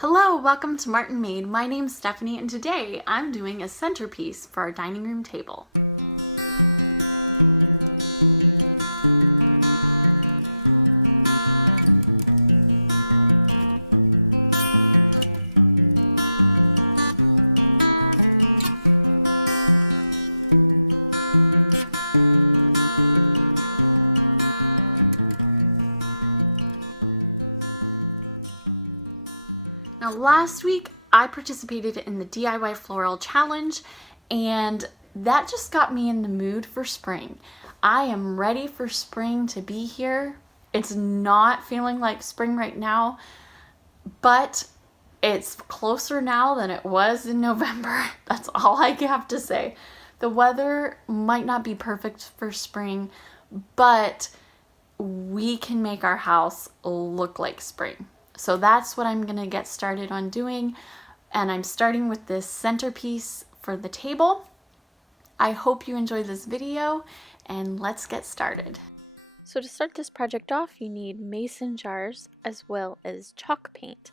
Hello, welcome to Martinmade. My name's Stephanie and today I'm doing a centerpiece for our dining room table. Now last week I participated in the DIY Floral Challenge and that just got me in the mood for spring. I am ready for spring to be here. It's not feeling like spring right now, but it's closer now than it was in November. That's all I have to say. The weather might not be perfect for spring, but we can make our house look like spring. So that's what I'm gonna get started on doing. And I'm starting with this centerpiece for the table. I hope you enjoy this video and let's get started. So to start this project off, you need mason jars as well as chalk paint.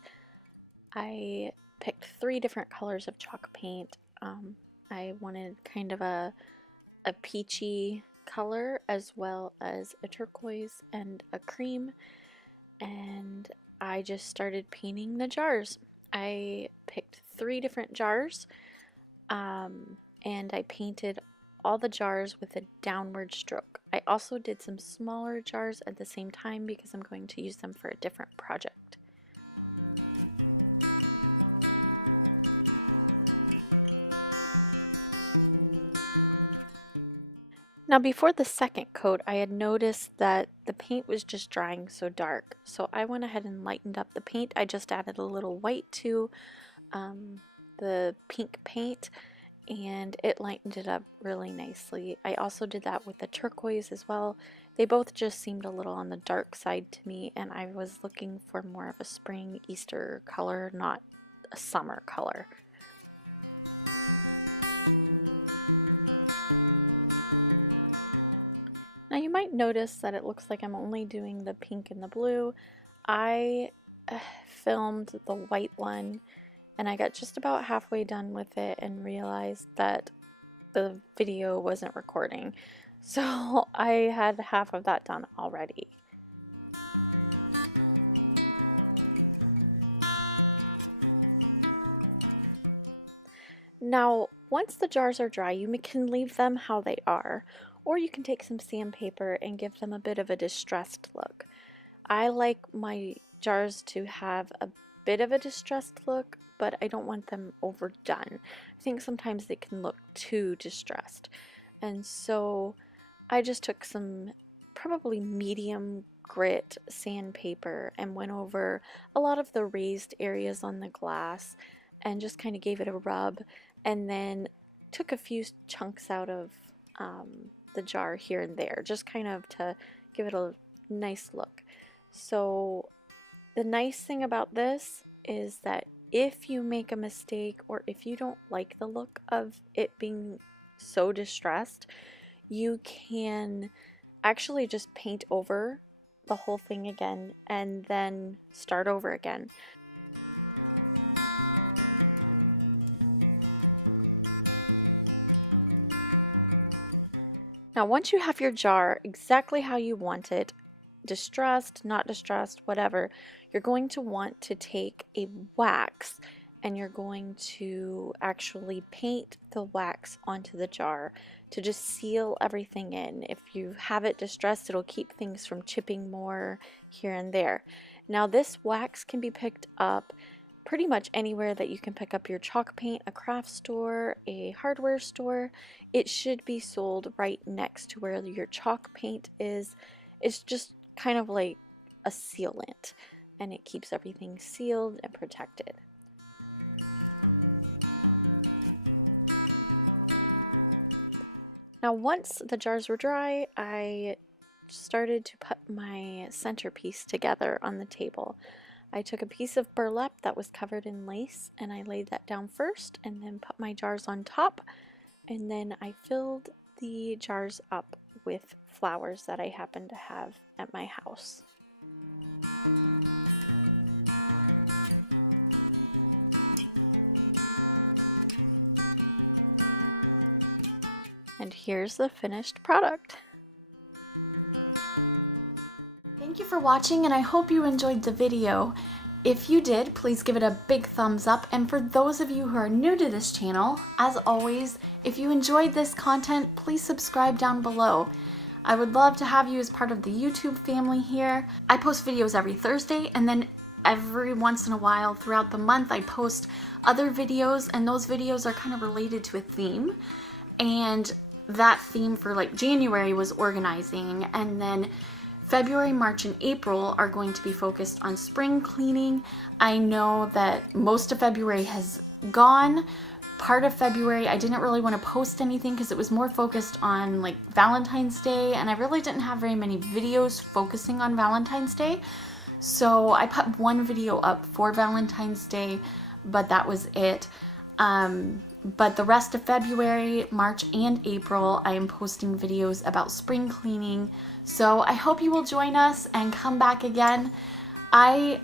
I picked 3 different colors of chalk paint. I wanted kind of a peachy color as well as a turquoise and a cream, and I just started painting the jars. I picked 3 different jars and I painted all the jars with a downward stroke. I also did some smaller jars at the same time because I'm going to use them for a different project. Now before the second coat, I had noticed that the paint was just drying so dark, so I went ahead and lightened up the paint. I just added a little white to the pink paint and it lightened it up really nicely. I also did that with the turquoise as well. They both just seemed a little on the dark side to me, and I was looking for more of a spring Easter color, not a summer color. Now you might notice that it looks like I'm only doing the pink and the blue. I filmed the white one and I got just about halfway done with it and realized that the video wasn't recording. So I had half of that done already. Now, once the jars are dry, you can leave them how they are, or you can take some sandpaper and give them a bit of a distressed look. I like my jars to have a bit of a distressed look, but I don't want them overdone. I think sometimes they can look too distressed. And so I just took some probably medium grit sandpaper and went over a lot of the raised areas on the glass and just kind of gave it a rub, and then took a few chunks out of the jar here and there, just kind of to give it a nice look. So the nice thing about this is that if you make a mistake or if you don't like the look of it being so distressed, you can actually just paint over the whole thing again and then start over again. Now once you have your jar exactly how you want it, distressed, not distressed, whatever, you're going to want to take a wax and you're going to actually paint the wax onto the jar to just seal everything in. If you have it distressed, it'll keep things from chipping more here and there. Now this wax can be picked up pretty much anywhere that you can pick up your chalk paint, a craft store, a hardware store. It should be sold right next to where your chalk paint is. It's just kind of like a sealant, and it keeps everything sealed and protected. Now once the jars were dry, I started to put my centerpiece together on the table. I took a piece of burlap that was covered in lace and I laid that down first and then put my jars on top, and then I filled the jars up with flowers that I happen to have at my house. And here's the finished product. Thank you for watching, and I hope you enjoyed the video. If you did, please give it a big thumbs up. And for those of you who are new to this channel, as always, if you enjoyed this content, please subscribe down below. I would love to have you as part of the YouTube family here. I post videos every Thursday, and then every once in a while throughout the month I post other videos, and those videos are kind of related to a theme. And that theme for like January was organizing, and then February, March, and April are going to be focused on spring cleaning. I know that most of February has gone. Part of February I didn't really want to post anything because it was more focused on like Valentine's Day, and I really didn't have very many videos focusing on Valentine's Day. So I put one video up for Valentine's Day, but that was it. But the rest of February, March, and April, I am posting videos about spring cleaning. So I hope you will join us and come back again. I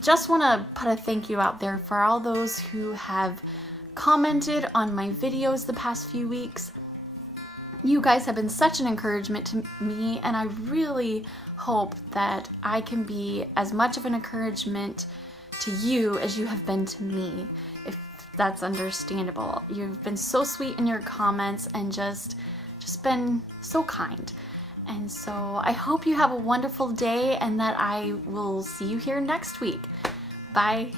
just want to put a thank you out there for all those who have commented on my videos the past few weeks. You guys have been such an encouragement to me, and I really hope that I can be as much of an encouragement to you as you have been to me, if that's understandable. You've been so sweet in your comments and just been so kind. And so I hope you have a wonderful day, and that I will see you here next week. Bye.